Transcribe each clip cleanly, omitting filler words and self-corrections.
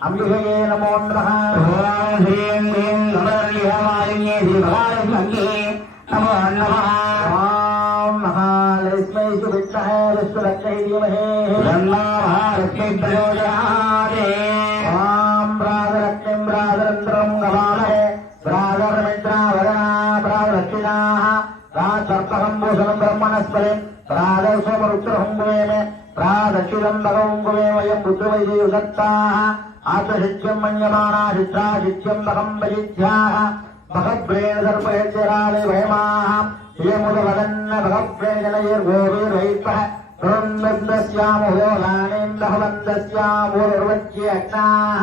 अंबिके नमो नमः। ओम ह्रीं ह्रीं नमोर्लिहमालिन्ये श्रीमहालक्ष्मी नमो नमः। ओम महालक्ष्मी सुविद्महे विष्णुभक्त्यै धीमहि तन्नो महालक्ष्मी प्रचोदयात्। ओम प्रातरक्ष्मीं प्रातरन्त्रं नमामहे प्रातर्मित्रावरणा प्रातरक्षिणाः प्रातर्पहं भूषणं ब्रह्मणस्पतिं प्रातर्सोमरुद्रहं गुवेमे प्रातक्षिरं भगवं गुवेमयं रुद्रवैदेयुदत्ताः आत्मशित्यं मन्यमाना चित्रा चित्यं भगं वजित्याः भगप्रेण सर्पयज्जराले भयमाः श्रियमुदवदन्न भगप्रेण जनैर्गोभिर्वैत्वः तरुन्नन्दस्यामुदोलानेन दहवन्दस्यामुर्वज्यज्ञाः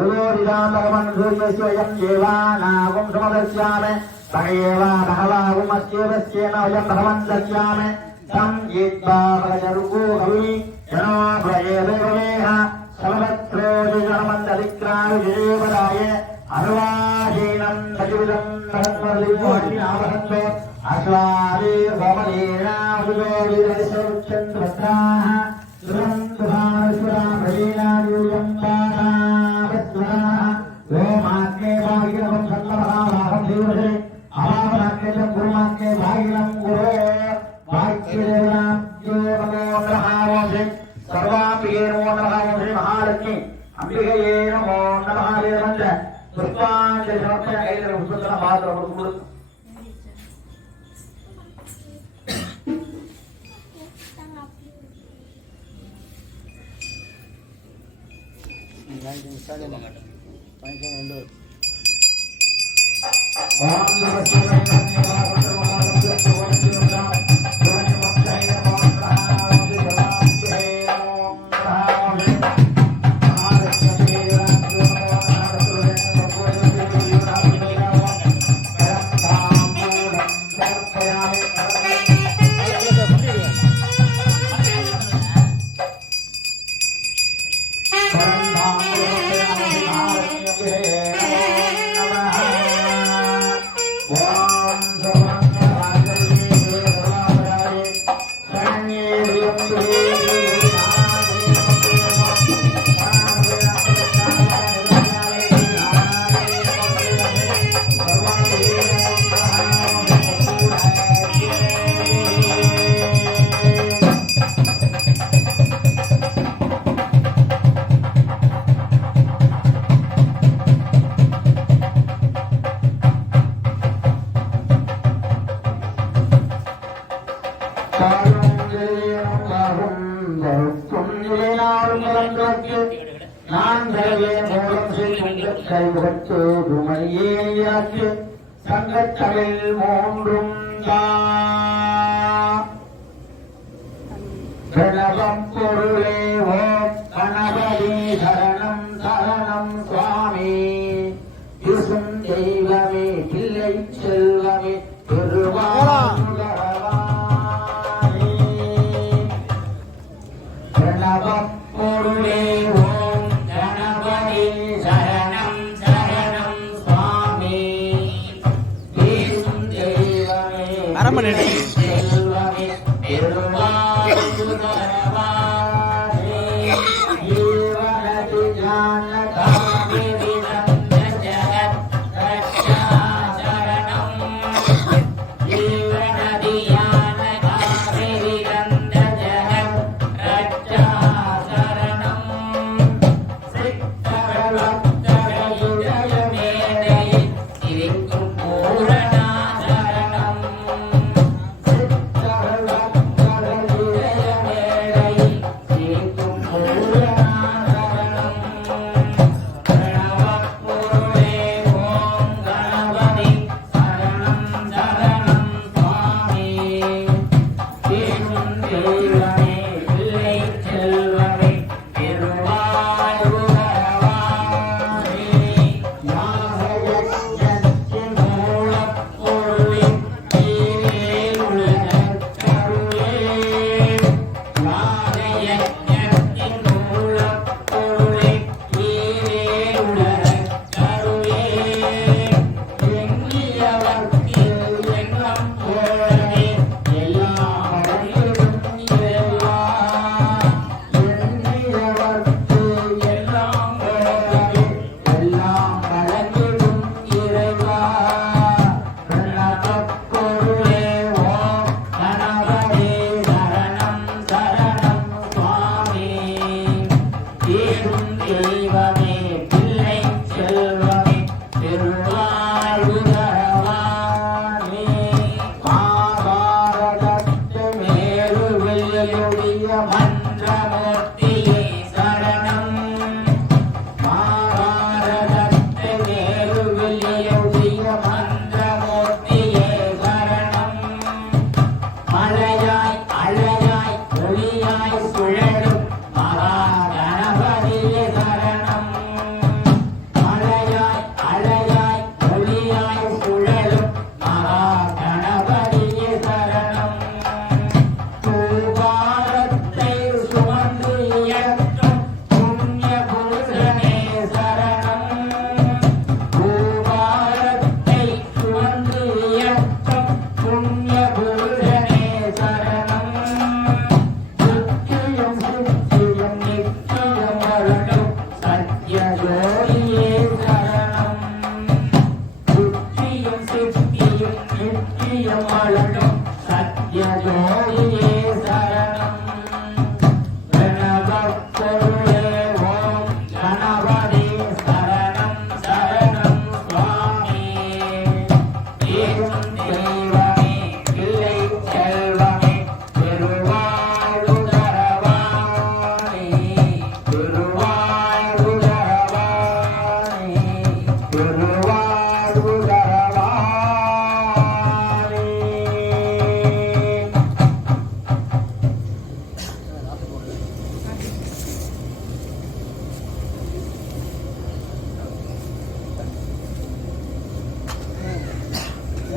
उदोदिदां भगवन् सूर्यस्य वयं देवानागुं समदस्यामि तमेव बहवागुमस्येवस्येन वयं भगवन् दस्यामि तं यित्वा भगजरुगो हवि जनो भजेवेह सर्वत्रोजनमन्दलिक्रायुजेवदाय अर्वाजीनं सजीवितं भगवद्वलिवादिनावहन्तो अश्वादिर्भवनेनावुजोदिरसरुच्छन्द्रवस्त्राः सुरं सुभानस्वरामयेनायूयं पानावस्वराः ओमात्मे भागिनं सन्नमहाभागं देवसे अभावनात्मेचं गुरुमात्मे भागिनं गुरो भाग्यदेवनाभ्यो नमो नमः। सर्वाम्बिके नमो नमः। श्री महालक्ष्मी अंबिके नमो नमः। वेदमंत्र पुष्पांजलि समर्पय कैलर पुष्पदल पात्र पुरुषुड ओम नमः शिवाय சங்கத்தமிழ் மூன்றும் பிரணவம் பொருளே ஓம் கணபதி சரணம் சரணம் சுவாமி யுசும் தெய்வமே பிள்ளை செல்வமே பெருவாழவானே பிரணவம் பொருளே ஓம் கணபதி சரணம் சரணம் சுவாமி யுசும் தெய்வமே செல்வமே பெருவாழவானே ஜீவனதி ஞானகாமி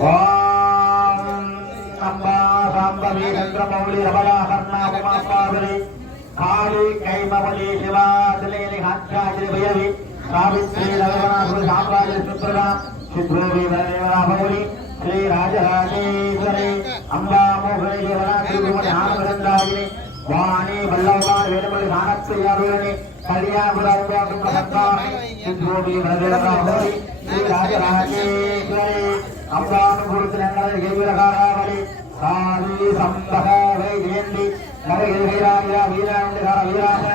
ஓம் அம்பா சாம்பவி சந்திரமௌலி ரமலா கர்ணா உமா பார்வதி காளி கைமவதி சிவா திலேனி ஹாட்சாஜி பைரவி சாவித்ரி ரவணாசுரி சாம்ராஜ்ய சுத்ரா சித்ரோவி வனேவராபௌலி ஸ்ரீ ராஜராஜேஸ்வரி அம்பா மோகனி வனாசுரி ஆனந்தராஜினி வாணி வல்லவான் வேலுமொழி தானப்பிரியாருணி கல்யாணபுரம் சித்ரோவி வனேவராபௌலி ஸ்ரீ ராஜராஜேஸ்வரி அம்பானுபூர்த்தி வீரகாராவளி சாரி சம்பக வைஜயந்தி நவகிரிவீராய வீராண்டிகார வீராக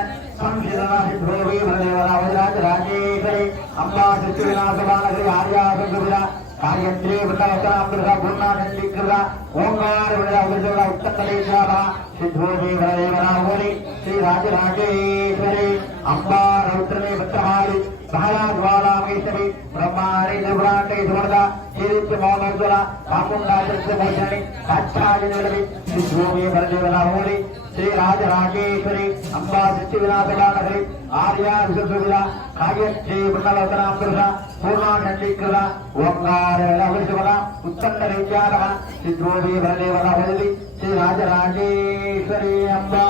संशीलना सिद्धोवी वरदेवराज राजेश्वरी अम्बा सच्चिविनाशबालहरि आर्यासुविरा कार्यत्री वृंदावतामृता पूर्णानंदीकृता ओंकार वृंदावृंदा उत्तकलेश्वरा सिद्धोवी वरदेवराहोरी श्री राजराजेश्वरी अम्बा रौद्रने भक्तमाली महाराज्वालामेश्वरी ब्रह्माणी त्रिपुरांडे सुवर्दा चीरित्य मौनोज्वला चामुंडाचरित्र भैषणी साक्षाजनिलवि सिद्धोवी वरदेवराहोरी श्री राजराजेश्वरी अम्बा सिद्धिविनाशबालहरि आर्या विशुद्धविरा कार्यत्री वृंदावतामृता पूर्णानंदीकृता ओंकार वृंदावृंदा उत्तकलेश्वरा सिद्धोवी वरदेवराहोरी श्री राजराजेश्वरी अम्बा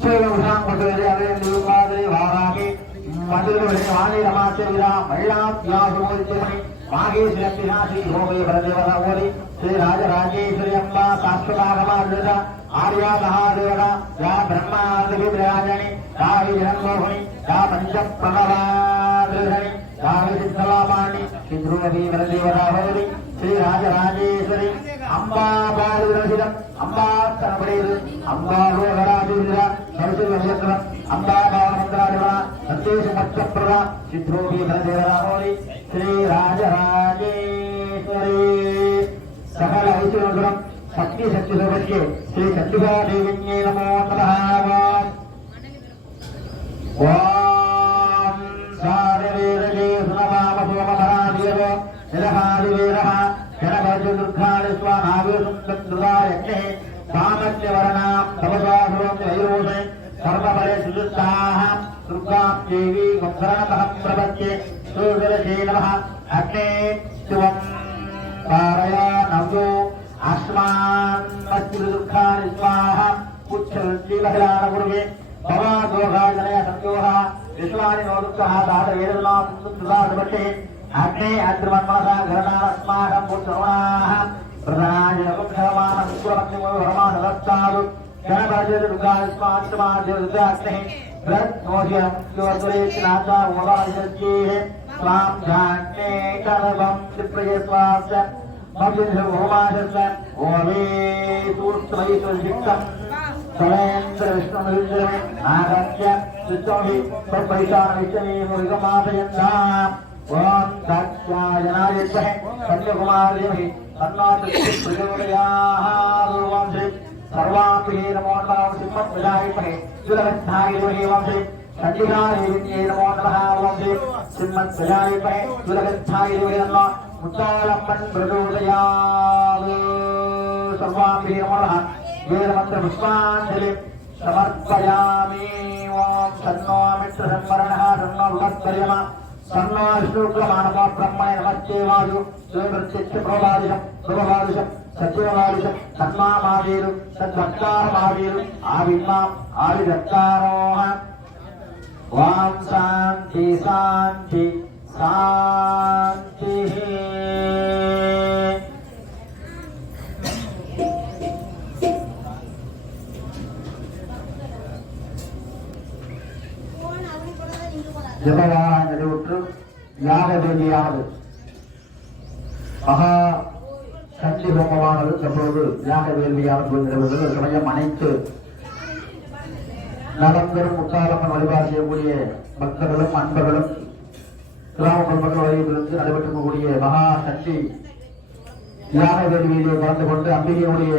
श्रीरघुनाथ मधुरे अवेंद्र माधुरे वारामी मधुरे वाणी रमाचेविरा महिला व्यासमोदितमणि माहेश्वरपिनाशी होमे वरदेवराहोरी श्री राजराजेश्वरी अम्बा शाश्वतागमाद्रता आर्या महादेवरा या ब्रह्मादिविराजनि या जन्मोहिनी या पंचप्रणवाद्रधनि या सिद्धलामाणि सिद्धरूपी वरदेवराहोरी श्री राजराजेश्वरी अम्बा बालुरहितम् अम्बा स्तनपडेरु अम्बा लोकराजिविरा सरस्वतीनक्षत्रम् अम्बा भावमन्त्रादिवरा सन्देशमक्षप्रदा सिद्धरूपी वरदेवराहोरी श्री राजराजेश्वरी सकल ऐश्वर्यगुणम् शक्ति शक्तिस्वरूपे श्री चण्डिका देविन्यै नमो नमः ओम सारवेरजे सुनवाम सोमधरादियो निलहादिवीरः जनभजदुर्गाणि स्वाहावेशुन्दुर्गायज्ञे सामज्ञवर्णां तपसासुरं वैरोषे सर्वबले सुजुष्टाः दुर्गां देवी वंशरामहं प्रपद्ये सूर्यरसे नमः अग्ने शिवं पारया नव्यो अस्मान् मच्युदुर्गाणि स्वाहा उच्छलन्ति महिलानपूर्वे भवा दोघाजनय संयोः विश्वानि नो दुःखः दातवेदना सुन्दुर्गादपट्टे अग्ने अद्रवन्मनसा घरणास्माकं पुत्रवणाः प्रधानजनकुक्षरमाणं कुलपत्निमोहरमानदत्तादु जनभजदुर्गास्मात्माद्यग्नेः ब्रह्मोह्यं योर्वरेत्नाथा ओवादिशज्येः स्वां जान्ये कलवं त्रिप्रयस्वास्य मध्यहोमाशस्य ओवे सूत्रमयितुर्जिक्तम् सलेन्द्र विष्णुविजयमे आगत्य चित्तोहि तद्वैशानविष्णवे मुरुगमादयन्ताम् ओम दक्षायनायज्ञः कन्याकुमारीमहि तन्नाथप्रचोदयात् वंशे सर्वापि नमो नमः सिंहध्वजायमहे दुलगन्धायमहे वंशे चण्डिकादेव्यै नमो नमः वंशे सिंहध्वजायमहे दुलगन्धायमहे नमः मुद्दालम्बन् प्रचोदयात् सर्वापि नमो नमः वेदमन्त्र पुष्पाञ्जलिं समर्पयामि ओम तन्नो मित्रसंवरणः तन्नो विभक्तर्यमा सन्नो विष्णुक्रमाणमो ब्रह्मणे नमश्चेवायु स्वप्रत्यक्ष प्रभादिशं प्रभादिशं सचिववादिशं तन्मामादेरु तद्भक्तारमादेरु आविमाम् आविभक्तारोह वां शान्ति शान्ति शान्तिः ஜபவான நிறைவுற்று யாக வேண்டியானது மகா சக்தி ஹோமமானது தற்போது யாக வேள்வியானது நிறைவேறுவது சமயம் அனைத்து நலம்பெறும் முத்தாலம்மன் வழிபாடு செய்யக்கூடிய பக்தர்களும் அன்பர்களும் கிராம மக்கள் வழியிலிருந்து நடைபெற்றக்கூடிய மகா சக்தி யாக வேள்வியிலே கலந்து கொண்டு அம்பிகையுடைய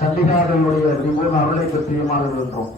சண்டிகார்களுடைய விபூர்ண அருளை பற்றியுமாக இருக்கின்றோம்.